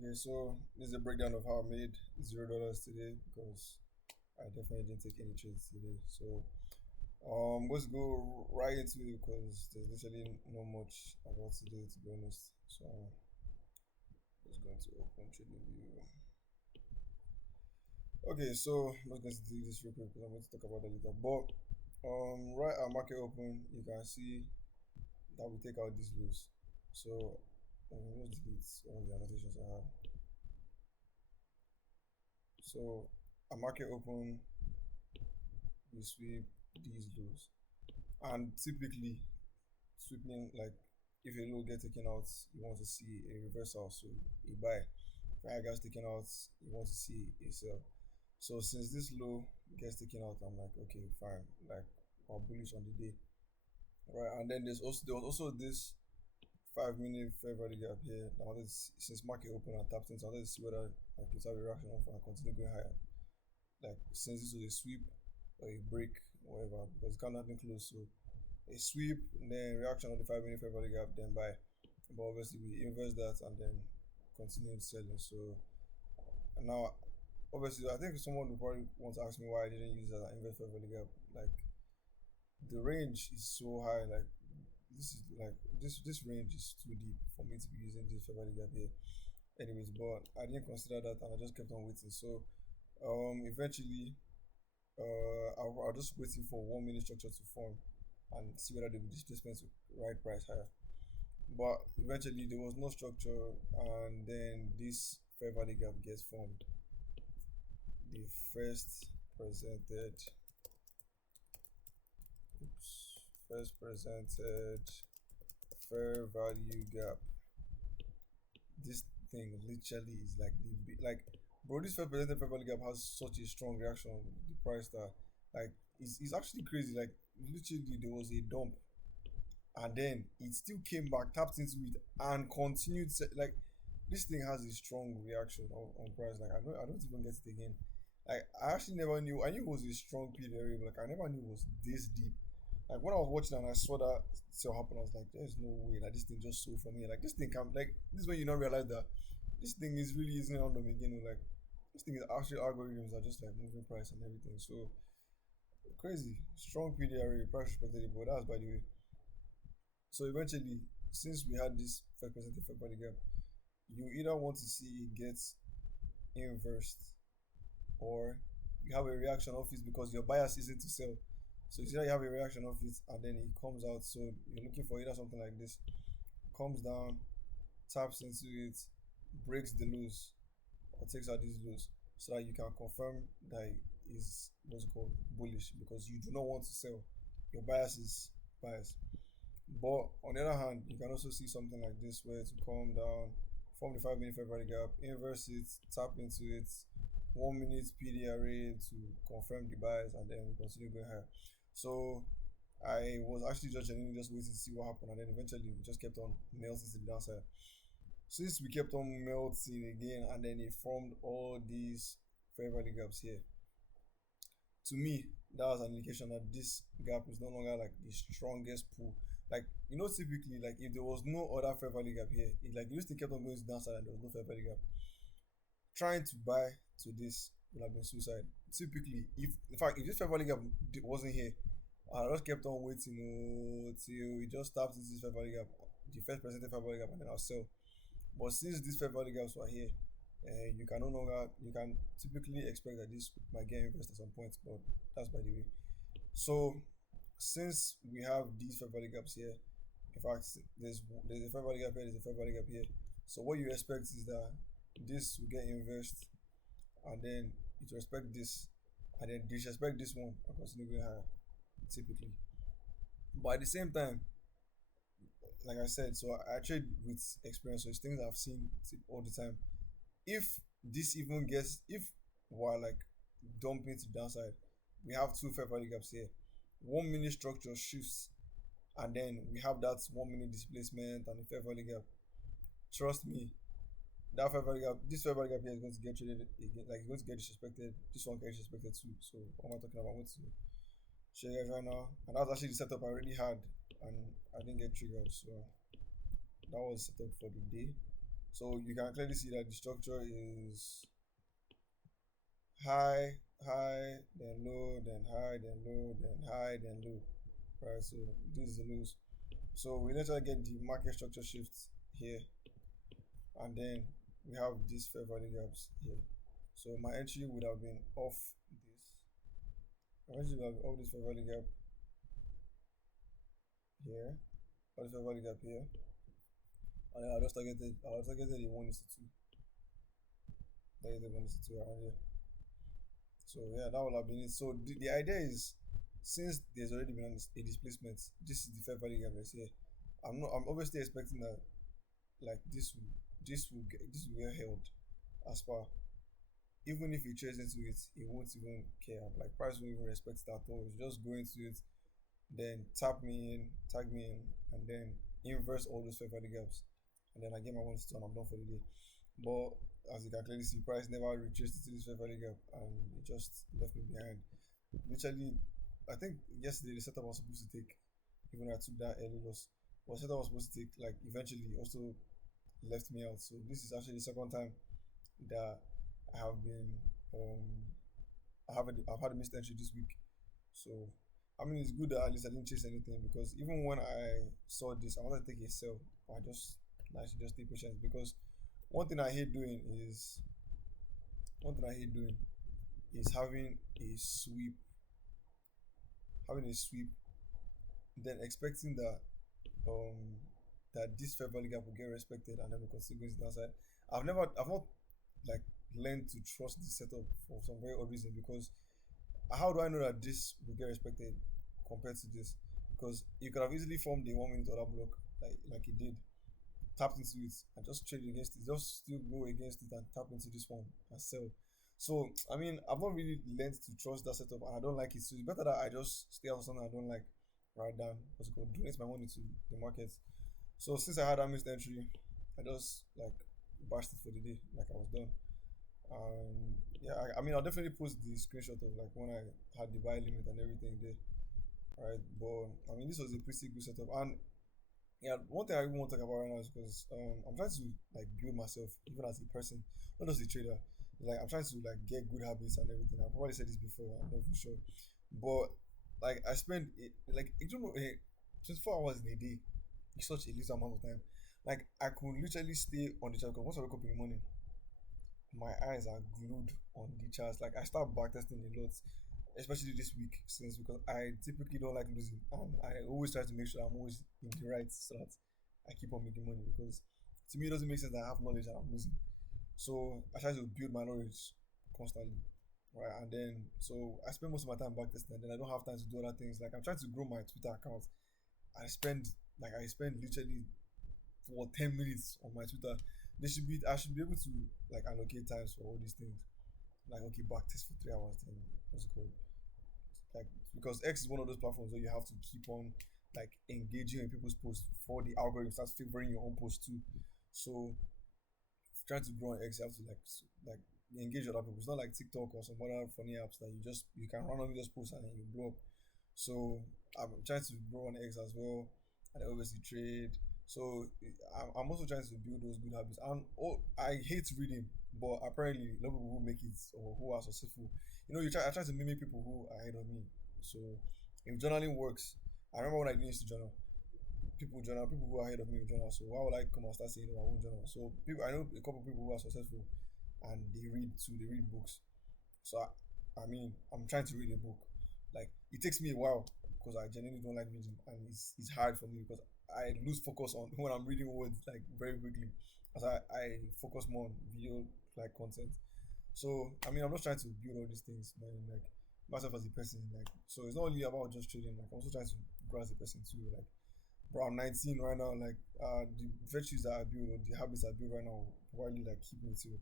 Okay, so this is a breakdown of how I made $0 today because I definitely didn't take any trades today. So let's go right into it because there's literally not much about today to be honest. So let's go into open trading view. Okay, so let's go do this real quick because I'm going to talk about that later. But right at market open, you can see that we take out these lows. So let's delete all the annotations I have. So a market open, we sweep these lows, and typically sweeping, like if a low get taken out, you want to see a reversal, so a buy. If a high gets taken out, you want to see a sell. So since this low gets taken out, I'm like, okay, fine, like I'm bullish on the day, right? And then there was also this 5 minute fair value gap here. Now this, since market open and tapped into, I wanted to see whether like it's have a reaction off and continue going higher. Like since this was a sweep or a break, whatever, because it cannot be close. So a sweep, then reaction on the 5 minute fair value gap, then buy. But obviously we invest that and then continue selling. So and now, obviously, I think someone will probably want to ask me why I didn't use that invest fair value gap. Like the range is so high. Like this range is too deep for me to be using this fair value gap here. Anyways, but I didn't consider that and I just kept on waiting. So eventually I'll just waiting for 1 minute structure to form and see whether the displacement will right price higher. But eventually there was no structure, and then this fair value gap gets formed. The first presented, first presented fair value gap. This thing literally is like like, bro. This first presented fair value gap has such a strong reaction on the price that like it's actually crazy. Like literally there was a dump, and then it still came back, tapped into it, and continued. Like this thing has a strong reaction on price. Like I don't even get it again. Like I actually never knew. I knew it was a strong P area, but like I never knew it was this deep. Like when I was watching and I saw that still happen, I was like, "There's no way that this thing just sold for me." Like this thing can, like this is when you not realize that this thing is really using random again. Like this thing is actually algorithms are just like moving price and everything. So crazy, strong PDRA, price respected, but that's by the way. So eventually, since we had this first percent effect body gap, you either want to see it get inversed or you have a reaction of it because your bias isn't to sell. So it's either you have a reaction of it and then it comes out. So you're looking for either something like this, comes down, taps into it, breaks the lows or takes out these lows so that you can confirm that it is what's it called bullish because you do not want to sell. Your bias is bias. But on the other hand, you can also see something like this where to come down, form the 5 minute fair value gap, inverse it, tap into it, 1 minute PDRA to confirm the buys, and then we continue going higher. So I was actually just genuinely just waiting to see what happened, and then eventually we just kept on melting to the downside. Since we kept on melting again, and then it formed all these fair value gaps here, to me, that was an indication that this gap is no longer like the strongest pull. Like typically, like if there was no other fair value gap here, it like used to kept on going to downside and there was no fair value gap. Trying to buy to this would have been suicide. Typically, if in fact if this fair value gap wasn't here, I just kept on waiting till it just tapped into this fair value gap, the first presented fair value gap, and then I'll sell. But since these fair value gaps were here, you can no longer you can typically expect that this might get invested at some point, but that's by the way. So since we have these fair value gaps here, in fact there's a fair value gap here, there's a fair value gap here. So what you expect is that this will get invested and then it will respect this and then disrespect this one and continue going higher typically. But at the same time, like I said, so I trade with experience, so it's things I've seen all the time. If this even gets if we're like dumping to downside, we have two fair value gaps here. 1 minute structure shifts and then we have that 1 minute displacement and the fair value gap. Trust me, that fair value gap, this fair value gap here is going to get traded again, like it's going to get disrespected. This one gets disrespected too. So what am I talking about? I'm going to show you guys right now. And that's actually the setup I already had and I didn't get triggered. So that was setup for the day. So you can clearly see that the structure is high, high, then low, then high, then low, then high, then low. Right, so this is the lows. So we later get the market structure shift here, and then we have these fair value gaps here. So my entry would have been off this. My entry would have been off this fair value gap here, or this fair value gap here, and then I just targeted the 1 is to 2. Targeted 1 is to 2 around here. So yeah, that would have been it. So the idea is, since there's already been a displacement, this is the fair value gap that's here. I'm obviously expecting that like this will get held as far. Even if he trades into it, he won't even care. Like price won't even respect it at all. He's just go into it, then tap me in, tag me in, and then inverse all those fair value gaps. And then I get my one to, and I'm done for the day. But as you can clearly see, price never retraced into this fair value gap, and it just left me behind. Literally, I think yesterday the setup was supposed to take, even though I took that early loss, but the setup was supposed to take, like, eventually also left me out. So this is actually the second time that I have been um I've had a missed entry this week. So I mean, it's good that at least I didn't chase anything, because even when I saw this, I wanted to take a sell. I just I should just take patience, because one thing I hate doing is one thing I hate doing is having a sweep, then expecting um that this fair value gap will get respected, and then we continue going to the downside. I've not like learned to trust this setup for some very odd reason, because how do I know that this will get respected compared to this? Because you could have easily formed a 1 minute order block like it did, tapped into it and just trade against it, just still go against it and tap into this one and sell. So I mean, I've not really learned to trust that setup, and I don't like it. So it's better that I just stay out of something I don't like, right down what's it called, donate my money to the market. So since I had that missed entry, I just like bashed it for the day, like I was done. Yeah, I mean, I'll definitely post the screenshot of like when I had the buy limit and everything there, right? But I mean, this was a pretty good setup, and yeah, one thing I really want to talk about right now is because I'm trying to like build myself even as a person, not just a trader. Like I'm trying to like get good habits and everything. I probably said this before, I'm not for sure, but like I spend like I don't know, 24 hours in a day is such a little amount of time. Like I could literally stay on the chart, because once I wake up in the morning, my eyes are glued on the charts. Like I start backtesting a lot, especially this week, since because I typically don't like losing, and I always try to make sure I'm always in the right, so that I keep on making money. Because to me, it doesn't make sense that I have knowledge and I'm losing. So I try to build my knowledge constantly, right? And then so I spend most of my time backtesting, and then I don't have time to do other things. Like I'm trying to grow my Twitter account. I spend literally for 10 minutes on my Twitter. I should be able to like allocate times for all these things. Like okay, back test for 3 hours, then what's it called? Like because X is one of those platforms where you have to keep on like engaging in people's posts before the algorithm starts favoring your own post too. So trying to grow on X, you have to like engage other people. It's not like TikTok or some other funny apps that you can randomly just post and then you blow up. So I'm trying to grow on X as well, and obviously trade. So I'm also trying to build those good habits. And I hate reading, but apparently a lot of people who make it or who are successful, I try to mimic people who are ahead of me. So if journaling works, I remember when I used to journal. People who are ahead of me will journal. So why would I come and start saying, "Oh, I won't journal?" So I know a couple of people who are successful, and they read too. They read books. So I mean, I'm trying to read a book. Like it takes me a while because I genuinely don't like reading, and it's hard for me because I lose focus on when I'm reading words like very quickly, as I focus more on video like content. So I mean, I'm not trying to build all these things, man. Like myself as a person, like so it's not only about just trading. Like I'm also trying to grow as a person too. Like bro, I'm 19 right now. Like the virtues that I build or the habits I build right now will probably like keep me to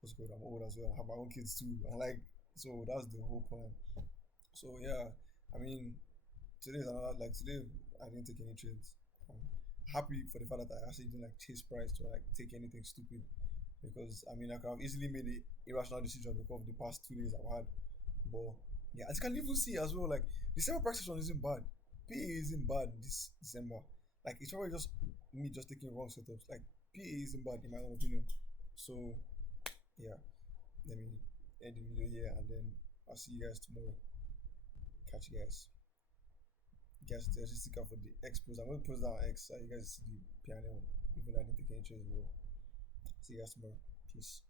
what's good. I'm old as well. I have my own kids too. And like so that's the whole plan. So yeah, I mean today is another like today I didn't take any trades. I'm happy for the fact that I actually didn't like chase price to like take anything stupid, because I mean I could have easily made a irrational decision because of the past 2 days I've had. But yeah, as you can even see as well, like December price action isn't bad. PA isn't bad this December. Like it's probably just me just taking wrong setups. Like PA isn't bad in my own opinion. So yeah, let me end the video here, and then I'll see you guys tomorrow. Catch you guys. Guys, just stick out for the X post. I'm gonna post down X so you guys see the piano, even though I didn't take any trades, bro. See you guys tomorrow. Peace.